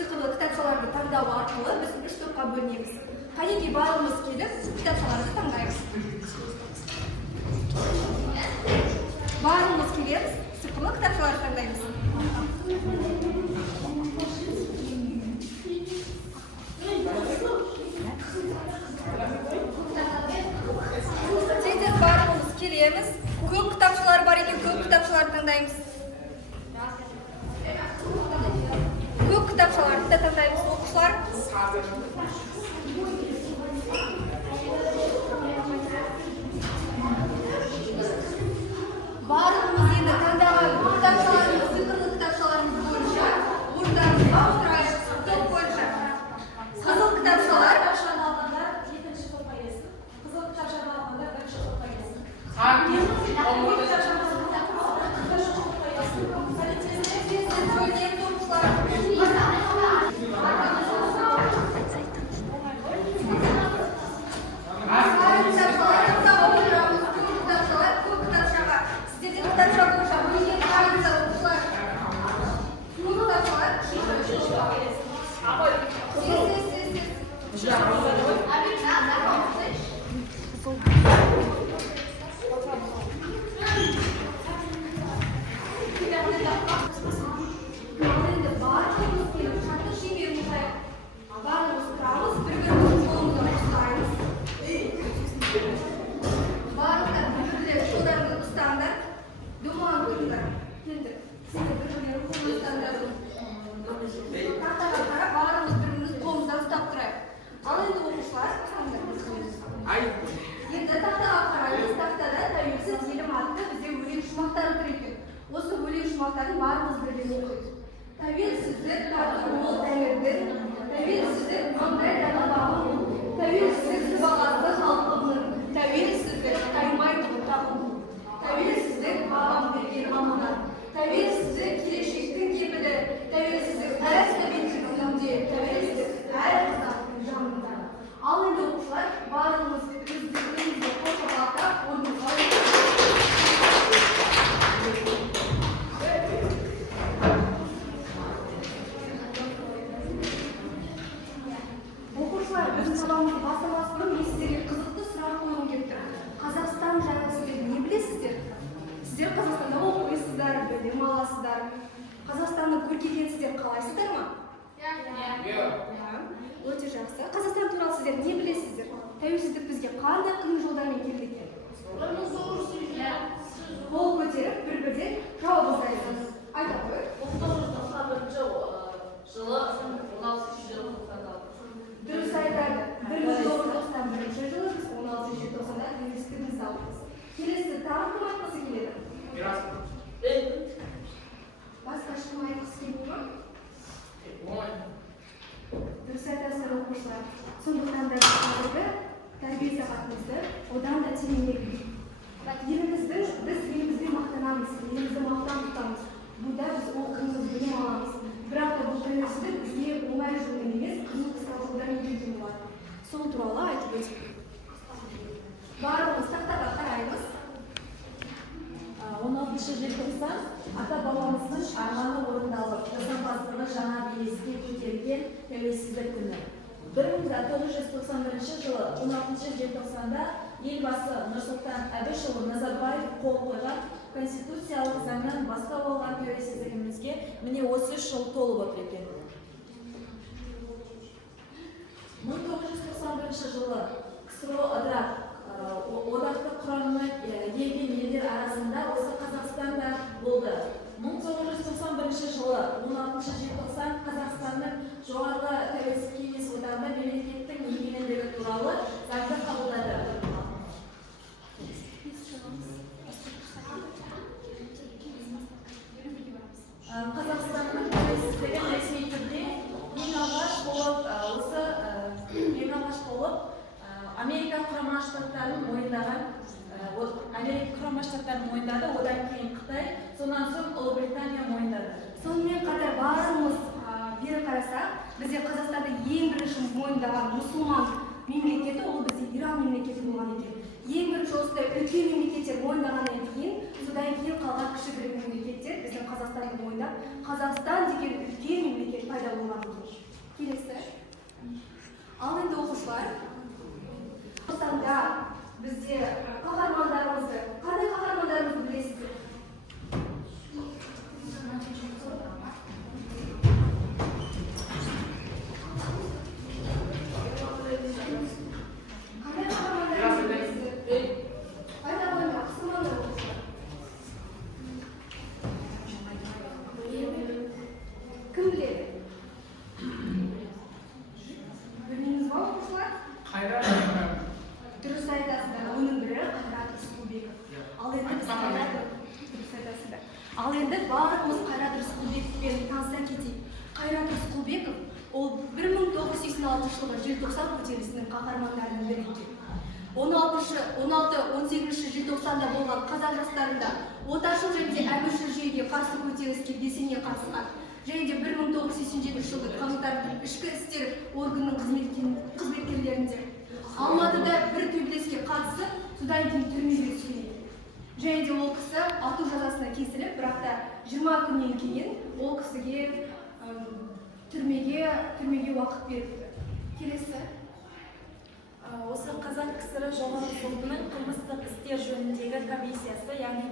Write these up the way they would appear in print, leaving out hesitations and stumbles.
циклді кітапшаларды таңдау арқылы біз 3 топқа бөлінеміз. Қанекей барлығымыз келіп кітапшаларды таңдаймыз. Барлығымыз келеміз, циклді кітапшаларды таңдаймыз. Тез барлығымыз келеміз. Көп кітапшалар бар екен, көп кітапшаларды таңдаймыз. Көп кітапшаларды да таңдаймыз, оқушылар. Барлығымыз енді таңдаған кітапшаларымыз, цифрлы кітапшаларымыз бойынша орындарымызға отырайық, топ бойынша. Қызыл кітапшалар. Екінші топқа келсін. Қызыл кітапшаны алғанда бірінші топқа келсін. Осы өлең шумақтарын барымыз бірден оқиды. Тәуелсіздік тағдыр ол тәңірдің, тәуелсіздік маңдай тағылбағын, тәуелсіздік сыбағасы халқымның, тәуелсіздік таймайды тағым, тәуелсіздік бағам берген аманат, тәуелсіздік келешектің кепілі, тәуелсіздік әр сәбеттің өмде, тәуелсіздік әр қазақтың жанында. Ал енді оқушылар барлығымыз өздеріңізге қошалақта орнымызға Қазақстанды көркейденсіздер қалайсыздар ма? Өте жақсы. Қазақстан туралы сіздер не білесіздер? Тәуелсіздік бізге қандай қиын жолдармен келді екен? Қол көтеріп, бір-бірден жауабыңызды айтыңыз. Айта қойып. 1991 жылы 16 желтоқсанда. Дұрыс айтады. 1991 жылы біз 16 желтоқсанда тәуелсіздігімізді алдық. Келесі тағы кім айтқысы келеді? Басқа ешкім айтқысы келмейді ме? Дұрыс айтасыздар оқушылар. Сондықтан да қазіргі тәрбие сағатымызды одан да тереңдетіп. Біз елімізбен мақтанамыз, елімізді мақтан тұтамыз. Бұнда біз оқимыз, білім аламыз. Бірақ та бұл тәуелсіздік бізге оңай жолмен емес, қиын-қыстау жолдармен келген болады. Сол туралы айтып өтейік. Барлығымыз тақтаға қараймыз. 16 желтоқсан ата-бабамыздың арманы орындалып, жасампаздығы жаңа белеске көтерілген тәуелсіздік күні. 1991 жылы 16 желтоқсанда елбасы Нұрсұлтан Әбішұлы Назарбаев қол қойған конституциялық заңнан бастау алған тәуелсіздігімізге міне осы жыл толып отыр екен. 1991 жылы КСРО одақтық құрамына енген елдер арасында осы Қазақстан да болды. 1991 жылы 16 желтоқсан Қазақстанның жоғарғы тәуелсіздік кеңес одағында мемлекеттің егемендігі туралы заңды қабылдады. Қазақстанның тәуелсіздігін ресми түрде ең алғаш болып Америка Құрама Штаттарын мойындаған, мойындады, одан кейін Қытай, сонан соң Ұлыбритания мойындады. Сонымен қатар барлығымыз бері қарасақ, бізде Қазақстанды ең бірінші мойындаған мұсылман мемлекеті, ол бізде Иран мемлекеті болған екен. Ең бірінші осындай үлкен мемлекеттер мойындағаннан кейін, содан кейін қалған кішігірім мемлекеттер біздің Қазақстанды мойындап, Қазақстан деген үлкен мемлекет пайда болған екен. енді барлығымыз Қайрат Рысқұлбековпен таныса кетейік. Қайрат Рысқұлбеков ол 1986 жылғы желтоқсан көтерілісінің қаһармандарының бірі екен. 16-18 желтоқсанда болған қазақ жастарында отаршыл және әміршіл жүйеге қарсы көтеріліске белсене қатысқан, және де 1987 жылғы қаңтардың ішкі істер органының қызметкерлерінде Алматыда бір төбелеске қатысып, содан кейін түрмеге түскен. Және де ол кісі ату жазасына кесіліп, бірақ та 20 күннен кейін ол кісіге түрмеге уақыт берілді. Келесі. Осы Қазақ КСР жоғарғы сотының қылмыстық істер жөніндегі комиссиясы, яғни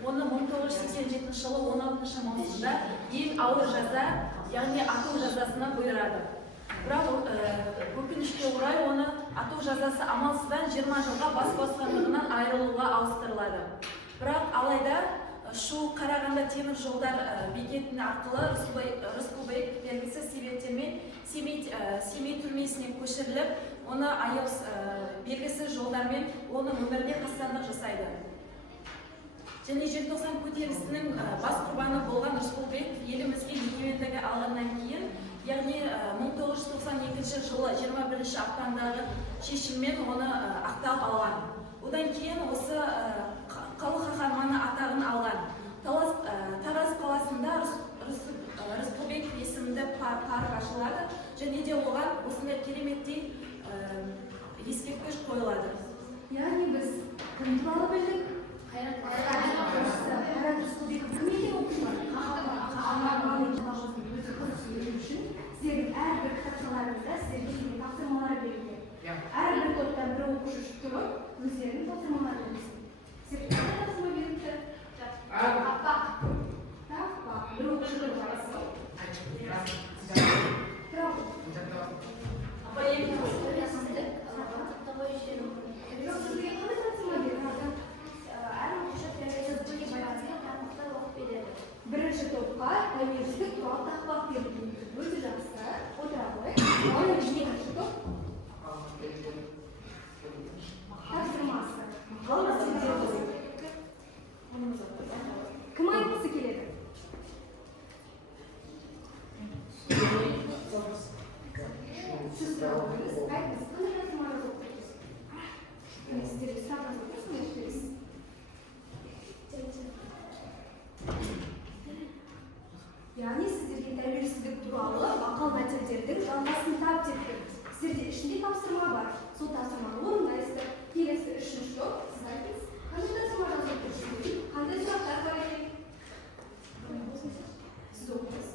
оны 1987 жылы 16 маусымда ең ауыр жаза, яғни ату жазасына бұйырады. Бірақ өкінішке орай оны ату жазасы амалсыздан 20 жылға бас бостандығынан айырылуға ауыстырылады. Бірақ алайда шу Қарағанды темір жолдар бекетінің арқылы Рысқұлбеков белгісіз себептермен Семей түрмесіне көшіріліп, оны аяус белгісіз жолдармен оның өміріне қастандық жасайды. Және желтоқсан көтерілісінің бас құрбаны болған Рысқұлбеков елімізге егемендігі алғаннан кейін, яғни 1992 жылы 21 ақпандағы шешіммен оны ақталып алған. Одан кейін осы халық қаһарманы атағын алған. Тараз қаласында Рысқұлбеков есімді парк ашылады, және де оған осындай кереметтей ескерткіш қойылады. Яғни біз кім туралы білдік? Қайрат Рысқұлбеков кім екен оқушылар? Қаһарманның туралы білу үшін сіздердің әрбір кітапшаларыңызда сіздерге деген тапсырмалар берілген. Әрбір топтан бір оқушы тұрып, өздерінің тапсырмаларын берсін. Сіздерге қандай тапсырма берілді? Тақпақ. Бір оқушы тұрып жарасың. Бірінші топқа тәуелсіздік туралы тақпақ берілген. Өте жақсы. Отыра қой. Ал екінші топ тапсырмасы. Кім айтқысы келеді? Сіз тұрыңыз. Айтыңыз, қандай тапсырмалар оқырсыз? Сіздерге сұрақ жазып яғни сіздерге тәуелсіздік туралы мақал-мәтелдердің жалғасын тап деп береміз. Сіздерде ішінде тапсырма бар. Сол тапсырманы орындайсыздар. Келесі үшінші топ, сіз айтыңыз, қандай тапсырма жазып отырсыз? Қандай сұрақтар бар екен? Сіз оқыңыз.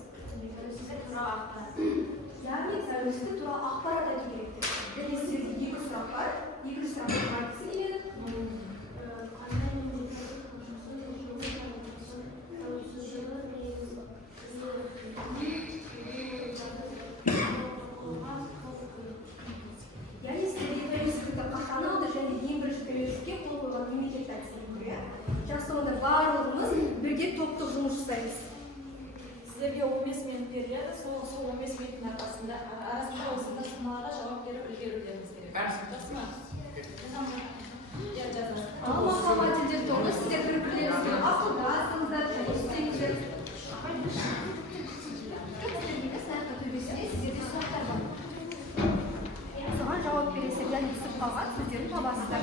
Яғни тәуелсіздік туралы ақпарат айту керек. Және сіздерде екі сұрақ бар. Екінші сұраққа айтқысы келеді. Яғни сіздерге тәуелсіздікті қашан алды және ең бірінші тәуелсіздікке қол қойған мемлекет әдісіне көре. Жақсы, онда барлығымыз бірге топтық жұмыс жасаймыз. Сіздерге 15 минут беріледі, сол 15 минуттың арасында осы тапсырмаларға жауап беріп үлгерулеріңіз керек. Жақсы ма? Ал мақал-мәтелдер тобы сіздер бір-бірлеріңізге ақылдасыңыздар, істеңіздер. Сіздерде сұрақтар бар. Соған жауап бересіздер, яғни түсіп қалған сөздерін табасыздар.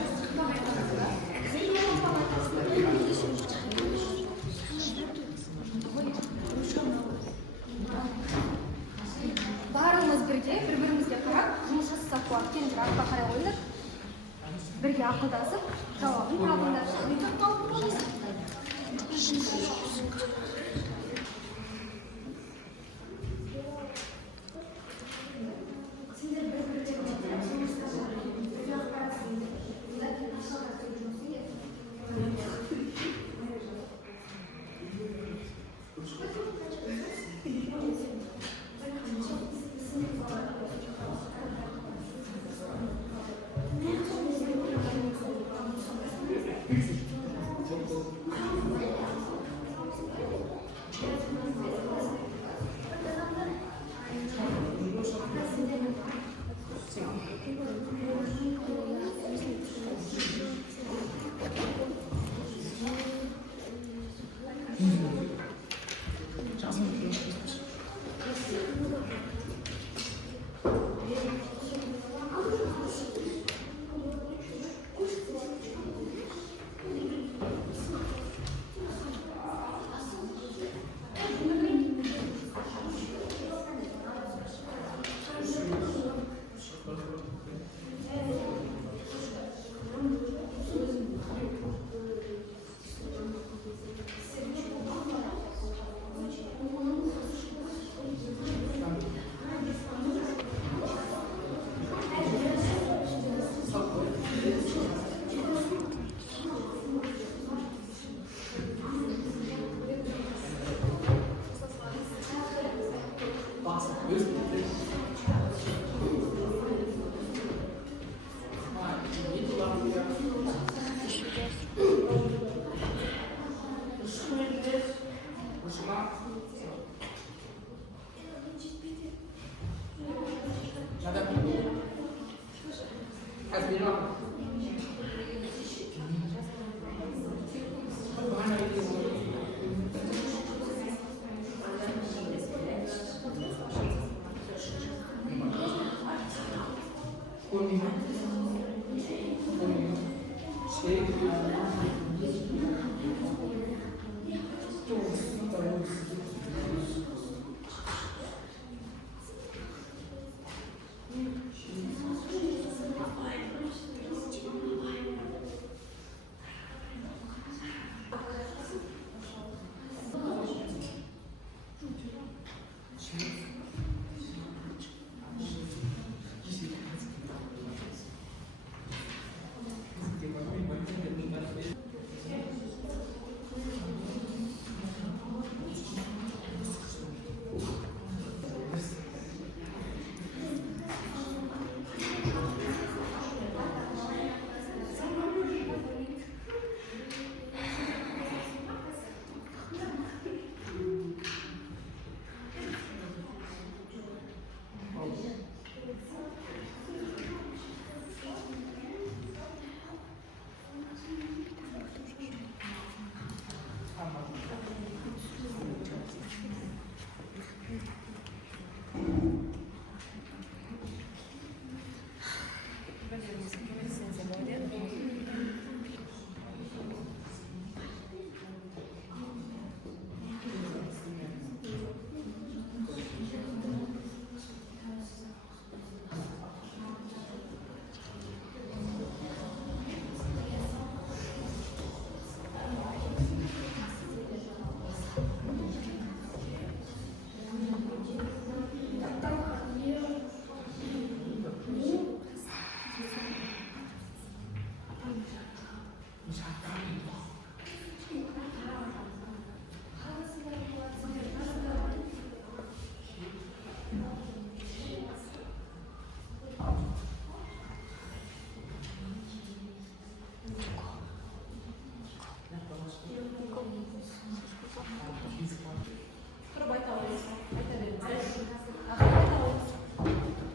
Барыңыз бірге, бір-бірімізге қарап, жұмыс жасасақ болады. Келіңдер, артқа қарай қойыңдар. Бірге ақылдасып, жауабын табыңдар. Сендер бір-бірлеріңізге қарап, жұмыс жасасақ бірге ақпарат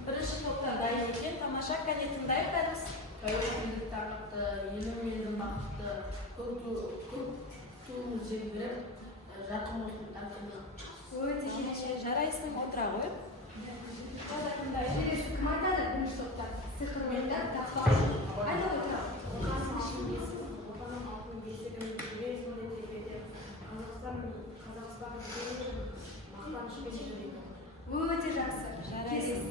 Birinchi topdan dayı ekan, tomosha kanetini aytamiz. Tayyorgarlik tarixda yelim vaqtda ko'p berib raqam o'tib O'ta kelishgan. Жарайсың, o'tira qo'y. Kelesi kim aytadi birinchi to'pda? Sehr o'yinda taqvo. Ayta o'tiradi. O'ta yaxshi. Kelesi.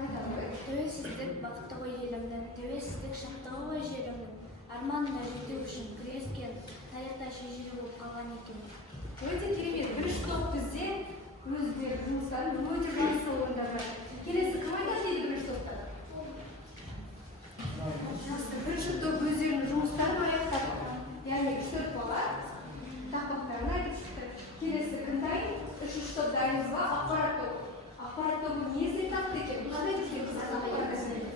Ayta qo'y. Тәуелсіздік бақытты ғой елімнің, тәуелсіздік шаттығы ғой жерімнің. Арманына жету үшін күрескен, тарихта шежіре болып қалған екен. Өте керемет. Бірінші топ бізде өздері жұмыстарын өте жақсы орындап жатыр. Келесі кім айтады дейді бірінші топта? Жақсы. Бірінші топ өздерінің жұмыстарын аяқтап, яғни 3-4 бала тақпақтарын айтып шықты. Келесі кім дайын? Үшінші топ дайынбыз ба? Ақпарат топ. Ақпарат тобы не іздеп тапты екен? Қандай бізге біз ақпарат іздеп?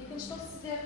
Екінші топ сіздер.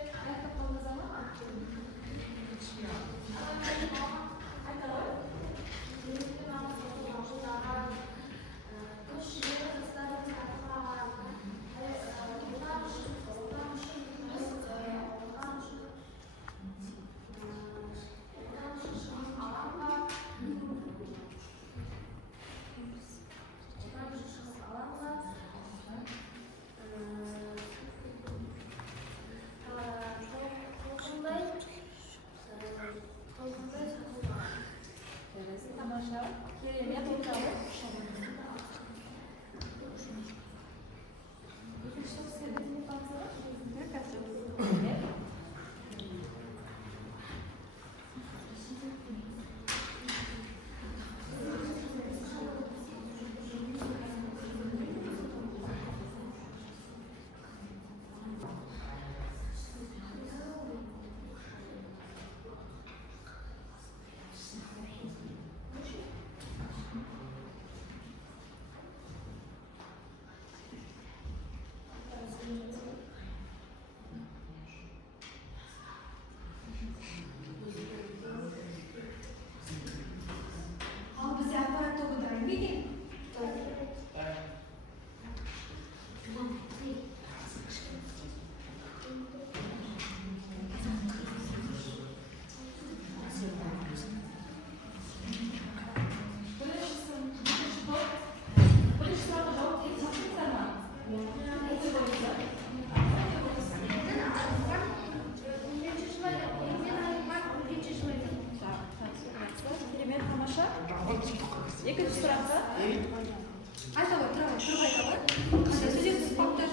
айта ғой, тұрып айта ғой. Қандай сөздер түспаптыр?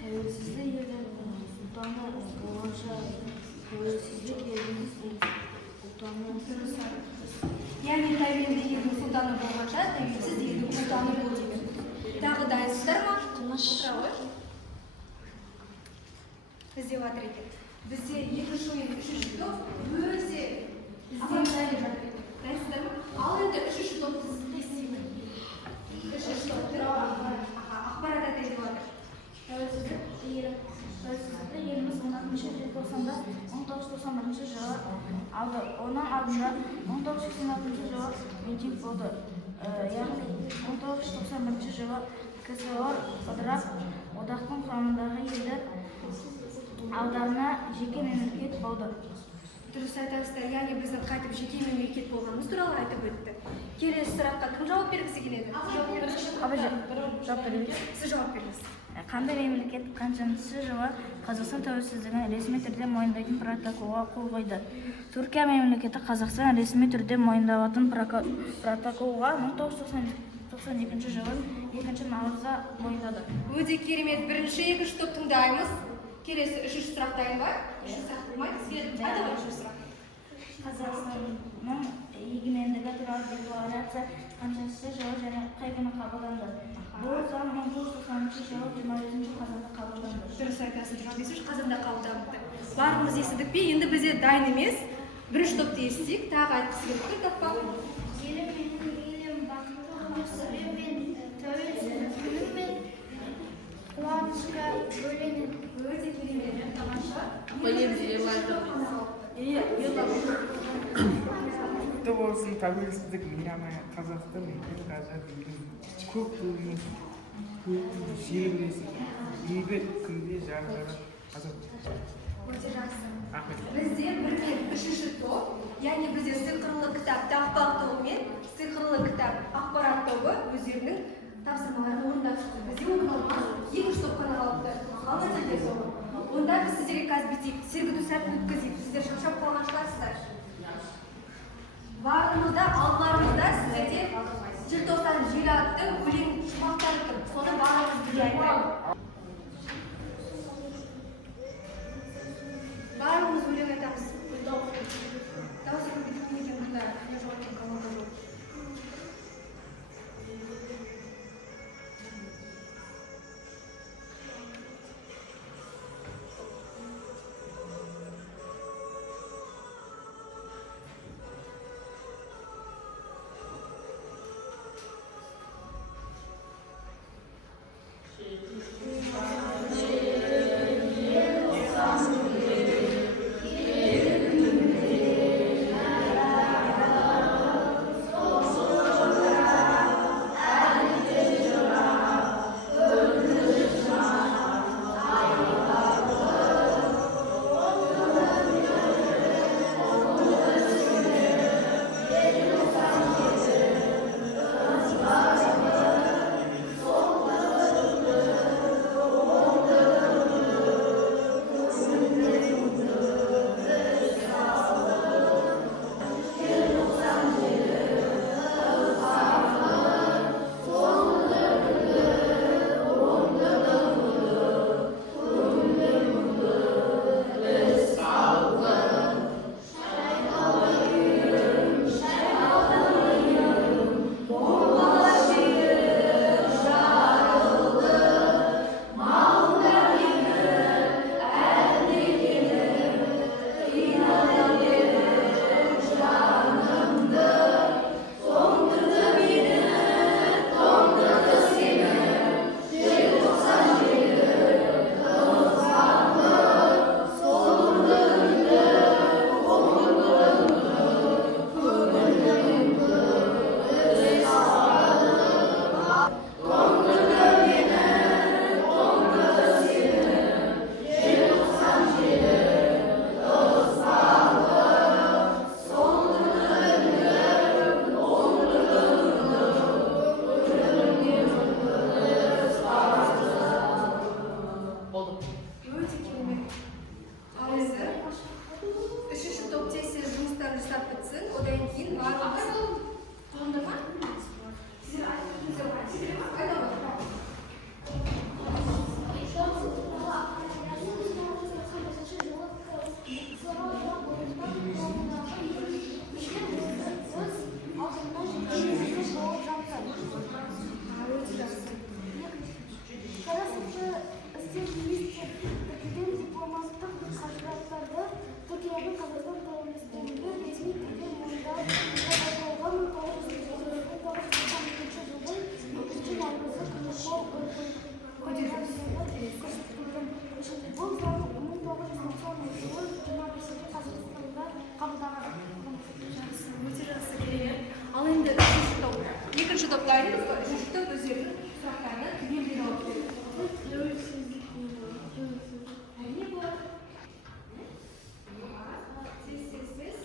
Тәуелсіздік елдің сұлтаны болғанша тәуелсіздік елдің сұлтаны Яғни тәуелді елдің сұлтаны болғанша тәуелсіз елдің сұлтаны бол деген. Тағы дайынсыздар ма? Отыра ғой. Бізде жатыр екен. Бізде екінші ойын, үшінші топ өте ізденіп жатыр екен. Дайынсыздар ма? Ал енді үшінші топты естеймін. Үшінші топты ақпарат ата деп жатыр. Тәуелсіздікті еліміз 16 желтоқсанда 1991 жылы алды. Оның алдында 1986 жылы митинг болды. Яғни 1991 жылы КСР ыдырап, одақтың құрамындағы елдер аударына жеке мемлекет болды. Дұрыс айтасыздар, яғни біздің қайтып жеке мемлекет болғанымыз туралы айтып өтті. Келесі сұраққа кім жауап бергісі келеді? Жауап беріңіз. Сіз жауап беріңіз. Қандай мемлекет қаншаншы жылы Қазақстан тәуелсіздігін ресми түрде мойындайтын протоколға қол қойды? Түркия мемлекеті Қазақстан ресми түрде мойындалатын протоколға 1992 жылы 2 наурызда мойындады. Өте керемет. Бірінші, екінші топ тыңдаймыз. Келесі үшінші сұрақ дайын бар. Үшінші сұрақ болмайды. Сізге айта ғой үшінші сұрақ. Қазақстанның егемендігі туралы декларация қаншаншы жылы және қай күні қабылданды? Бұл заң 1993 жылы 25 қазанда қабылданды. Дұрыс айтасыз, 25 қазанда қабылданды. Барлығымыз естідік пе? Енді бізде дайын емес. Бірінші топты естейік. Тағы айтқысы келіп тұр таппа. Елім менің елім, бақыттығым сүремін, тәуелсіздігіммен қуанышқа бөленем. Өте керемет. Тамаша. құтты болсын тәуелсіздік мейрамы Қазақстан елі ғажап елім көк туымыз жеріміз бейбіт күнде жарқырап Өте жақсы. рахмет. Бізде бірден үшінші топ, яғни бізде сиқырлы кітап тақпақ тобы мен сиқырлы кітап ақпарат тобы өздерінің тапсырмаларын орындап шықты. Бізде орындалған екінші топ қана қалыпты. Қалмады тобы. Онда біз сіздерге қазір бүйтейік, сергіту сәтін өткізейік. Сіздер шаршап қалған шығарсыздар. Барлығымызда, алдыларымызда сіздерде желтоқсан желі атты өлең шумақтары тұр. Соны барлығымыз бірге айтайық. Барлығымыз өлең айтамыз. Дауысы көбейтіп некен бұнда? Не жоқ екен, команда жоқ. жасап бітсін, одан кейін барлығымыз туындама. Сіздер дайынбыз ба? Жұрттың өздерінің сұрақтарына түгелдей жауап береді. Әрине болады. Тез.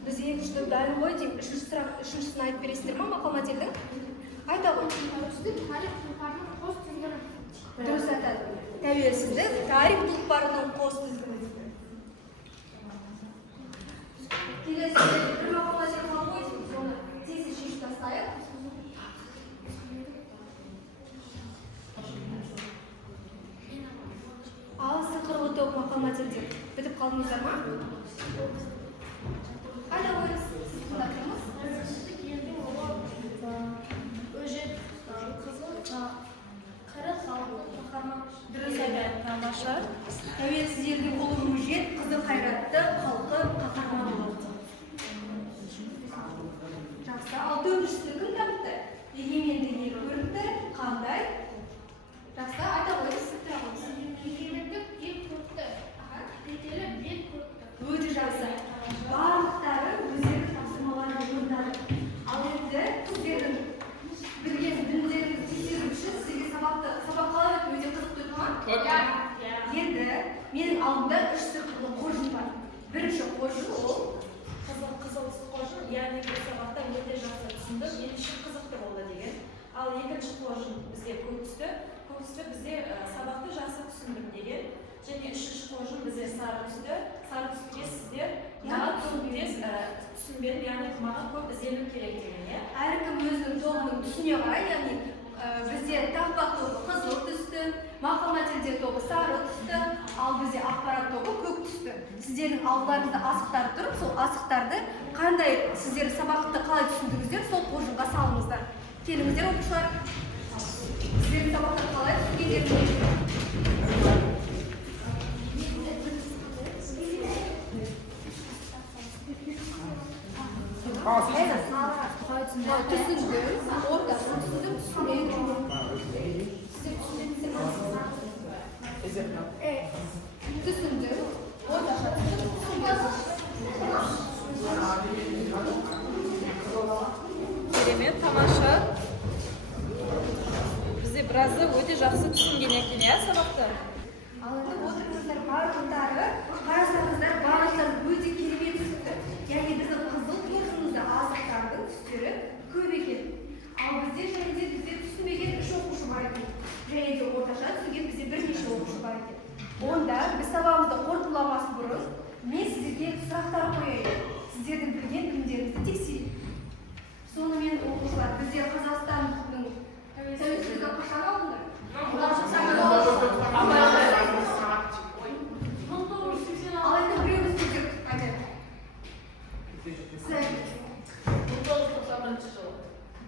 Біз екінші дайын ғой деймін. Үшіншісін айтып бересіздер ма мақал-мәтелдің? Айта ғой. Дұрыс айтады. Тәуелсіздік тарих тұлпарының қос тізгіні. Келесі бір мақал-мәтел қалып ғой деймін. Соны тез шешіп тастайық. Ал сықырлы топ мақал-мәтелдер бітіп қалдыңыздар ма? Айта қойыңыз, сіз тыңдап тұрмыз. Дұрыс айтады, тамаша. Тәуелсіз елге болу өжет, қызы қайратты, халқы қаһарман болады. Жақсы, ал төртіншісі кім тапты? Егеменді ел көрікті, қандай? Жақсы, айта қойыңыз, сіз тұра қойыңыз. Егемендік ел көрікті. Беделі бел көрікті. Өте жақсы. Барлықтары өздерінің тапсырмаларын орындады. Ал енді сіздердің білген білімдеріңізді тексеру үшін сізге сабақ қалай өтті? Өте қызықты өтті ма? Енді менің алдымда 3 сықырлы қоржын бар. Бірінші қоржын ол қызыл қоржын, яғни бұл сабақта өте жақсы түсінді, мен үшін қызықты болды деген. Ал екінші қоржын бізге көп түсті бізде сабақты жақсы түсіндім деген. Және үшінші қоржын бізде сары түсті сізге сіздер маған көбірек түсінбеді, яғни маған көп іздену керек деген, иә? әркім өзінің тобының түсіне қарай, яғни бізде тақпақ тобы қызыл түсті, мақал-мәтелдер тобы сары түсті, ал бізде ақпарат тобы көк түсті. Сіздердің алдыларыңызда асықтар тұр, сол асықтарды қандай сіздер сабақты қалай түсіндіңіздер, сол қоржынға салыңыздар. Келіңіздер оқушылар. Сіздердің сабақты қалай түсінгендеріңізді. Түсіндім, орташа түсіндім, түсінбедім. Түсіндім, орташа түсіндім, түсінбедім. Керемет, тамаша. Бізде біразы өте жақсы түсінген екен, иә, сабақты? Ал енді отырыңыздар барлықтары, қарасаңыздар барлықтары өте керемет түсті. Яғни біздің қызыл қоржынымызда азықтардың түстері көп екен. Ал бізде түсінбеген 3 оқушы бар екен. Және де орташа түсінген бізде бірнеше оқушы бар екен. Онда біз сабағымызды қорытындыламас бұрын мен сіздерге сұрақтар қояйын. Сіздердің білген білімдеріңізді тексерейік. Сонымен оқушылар, біздер Қазақстанның тәуелсіздігі қашан алынды? Ал енді біреуіміз сөздер айтайық. 1991 жылы.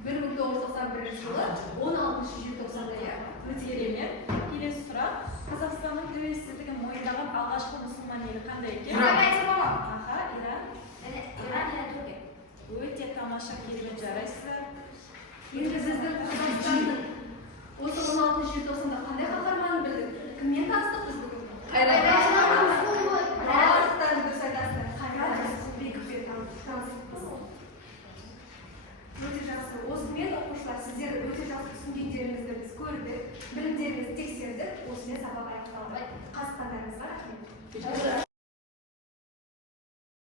1991 жылы 16 желтоқсанда, иә? Өте керемет. Келесі сұрақ. Қазақстанның тәуелсіздігін мойындаған алғашқы мұсылман елі қандай екен? Иран айтса баба. Аха, Иран. Түркия. Өте тамаша, керемет, жарайсыздар. Енді біздің Қазақстанның осы 16 желтоқсанда қандай қаһарманын білдік? Кіммен таныстық біз бүгін? Барлықтары дұрыс айтасыздар. Қайрат Рысқұлбековпен таныспыз. Өте жақсы. Осымен оқушылар, сіздер өте жақсы түсінгендеріңізді біз көрдік, білімдеріңізді тексердік. Осымен сабақ аяқталды. Қатысқандарыңызға рахмет.